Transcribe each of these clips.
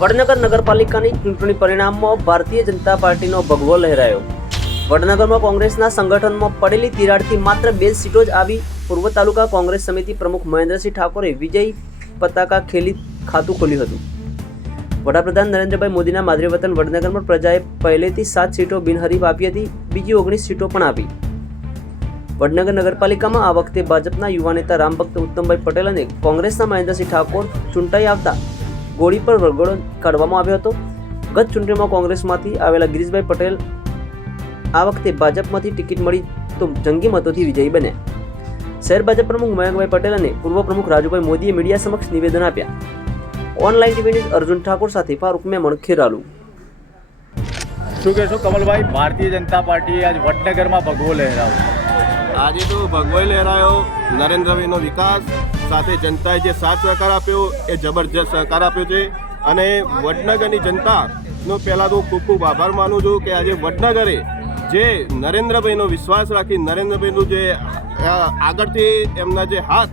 વડનગર નગરપાલિકાની ચૂંટણી પરિણામમાં ભારતીય જનતા પાર્ટીનો ભગવો લહેરાયો. વડનગરમાં કોંગ્રેસના સંગઠનમાં પડેલી તિરાડથી માત્ર બે સીટો જ આવી. પૂર્વ તાલુકા કોંગ્રેસ સમિતિ પ્રમુખ મહેન્દ્રસિંહ ઠાકોરે વિજય પતાકા ખેલી ખાતું ખોલ્યું હતું. વડાપ્રધાન નરેન્દ્રભાઈ મોદીના માદરે વડનગરમાં પ્રજાએ પહેલેથી સાત સીટો બિનહરીફ આપી હતી, બીજી ઓગણીસ સીટો પણ આપી. વડનગર નગરપાલિકામાં આ વખતે ભાજપના યુવા નેતા રામભક્ત ઉત્તમભાઈ પટેલ અને કોંગ્રેસના મહેન્દ્રસિંહ ઠાકોર ચૂંટાઈ આવતા ગોળી પર વરઘોડો કાઢવામાં આવ્યો હતો. ગત ચૂંટણીમાં કોંગ્રેસમાંથી આવેલા ગિરીશભાઈ પટેલ આ વખતે ભાજપમાંથી ટિકિટ મળી તો જંગી મતોથી વિજયી બન્યા. શહેર ભાજપ પ્રમુખ મયંકભાઈ પટેલ અને પૂર્વ પ્રમુખ રાજુભાઈ મોદીએ મીડિયા સમક્ષ નિવેદન આપ્યા. Online TV news Arjun Thakor સાથે ફારૂક મેમણ ખેરાલુ શું કહેશો કમલભાઈ? ભારતીય જનતા પાર્ટીએ આજ વડનગરમાં ભગવો લહેરાવ્યો. આજે તો ભગવાઈ લહેરાયો નરેન્દ્રભાઈનો વિકાસ સાથે જનતાએ જે સાથ સહકાર આપ્યો, એ જબરજસ્ત સહકાર આપ્યો છે. અને વડનગરની જનતાનો પહેલાં તો ખૂબ ખૂબ આભાર માનું છું કે આજે વડનગરે જે નરેન્દ્રભાઈનો વિશ્વાસ રાખી, નરેન્દ્રભાઈનું જે આગળથી એમના જે હાથ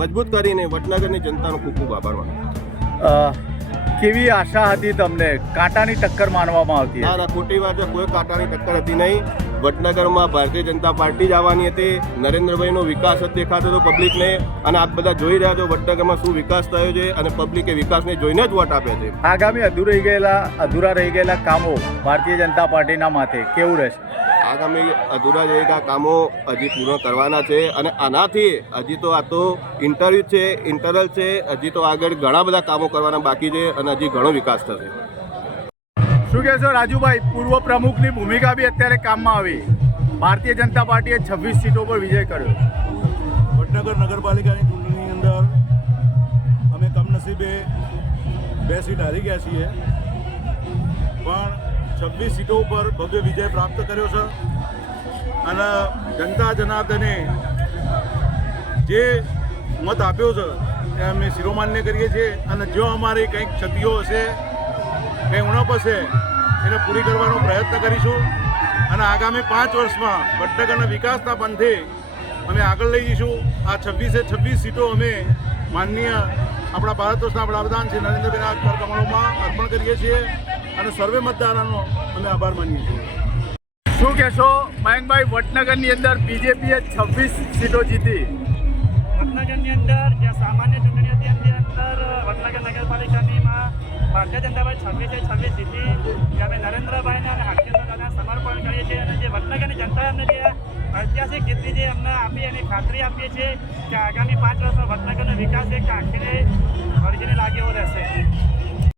મજબૂત કરીને વડનગરની જનતાનો ખૂબ ખૂબ આભાર માનું કેવી આશા હતી તમને? કાંટાની ટક્કર માનવામાં આવતી ના ખોટી વાત છે કોઈ કાંટાની ટક્કર હતી નહીં. વડનગરમાં ભારતીય જનતા પાર્ટી જ આવવાની હતી. નરેન્દ્રભાઈનો વિકાસ જ દેખાતો હતો પબ્લિકને. અને આપ બધા જોઈ રહ્યા છો વડનગરમાં શું વિકાસ થયો છે અને પબ્લિકે વિકાસને જોઈને જ વોટ આપે છે. આગામી અધૂરા ગયેલા અધૂરા રહી ગયેલા કામો ભારતીય જનતા પાર્ટીના માથે કેવું રહેશે? આગામી અધૂરા રહેલા કામો હજી પૂર્ણ કરવાના છે અને આનાથી હજી તો આ તો ઇન્ટરવ્યૂ છે ઇન્ટરલ છે હજી તો આગળ ઘણા બધા કામો કરવાના બાકી છે અને હજી ઘણો વિકાસ થશે. શું કહેશો રાજુભાઈ? પૂર્વ પ્રમુખની ભૂમિકા બી અત્યારે કામમાં આવી. ભારતીય જનતા પાર્ટીએ છવ્વીસ સીટો પર વિજય કર્યો. વડનગર નગરપાલિકાની ચૂંટણીની અંદર અમે કમનસીબે બે સીટ હારી ગયા છીએ. પણ છવ્વીસ સીટો ઉપર ભવ્ય વિજય પ્રાપ્ત કર્યો છે. અને જનતા જનાર્દને જે મત આપ્યો છે તે અમે શિરોમાન્ય કરીએ છીએ. અને જો અમારી કંઈક ક્ષતિઓ હશે, કંઈ ઉણપ હશે, એને પૂરી કરવાનો પ્રયત્ન કરીશું. અને આગામી પાંચ વર્ષમાં વડનગરના વિકાસના પંથે અમે આગળ લઈ જઈશું. આ છવ્વીસે છવ્વીસ સીટો અમે માનનીય આપણા ભારત વર્ષના વડાપ્રધાન શ્રી નરેન્દ્રભાઈના કરકમળોમાં અર્પણ કરીએ છીએ. અને સર્વે મતદારોનો અમે આભાર માનીએ છીએ. શું કહેશો? મયંકભાઈ વડનગરની અંદર બીજેપીએ છવ્વીસ સીટો જીતી. વડનગરની અંદર જ્યાં સામાન્ય ચૂંટણી હતી એની અંદર વડનગર નગરપાલિકાનીમાં ભારતીય જનતા પાર્ટી છવ્વીસે છવ્વીસ જીતી. જે અમે નરેન્દ્રભાઈને અને દાદાને સમર્પણ કરીએ છીએ અને જે વડનગરની જનતાએ અમને જે ઐતિહાસિક જીતની જે અમને આપી, એની ખાતરી આપીએ છીએ કે આગામી પાંચ વર્ષમાં વડનગરનો વિકાસ એક આખીને લાગે એવો રહેશે.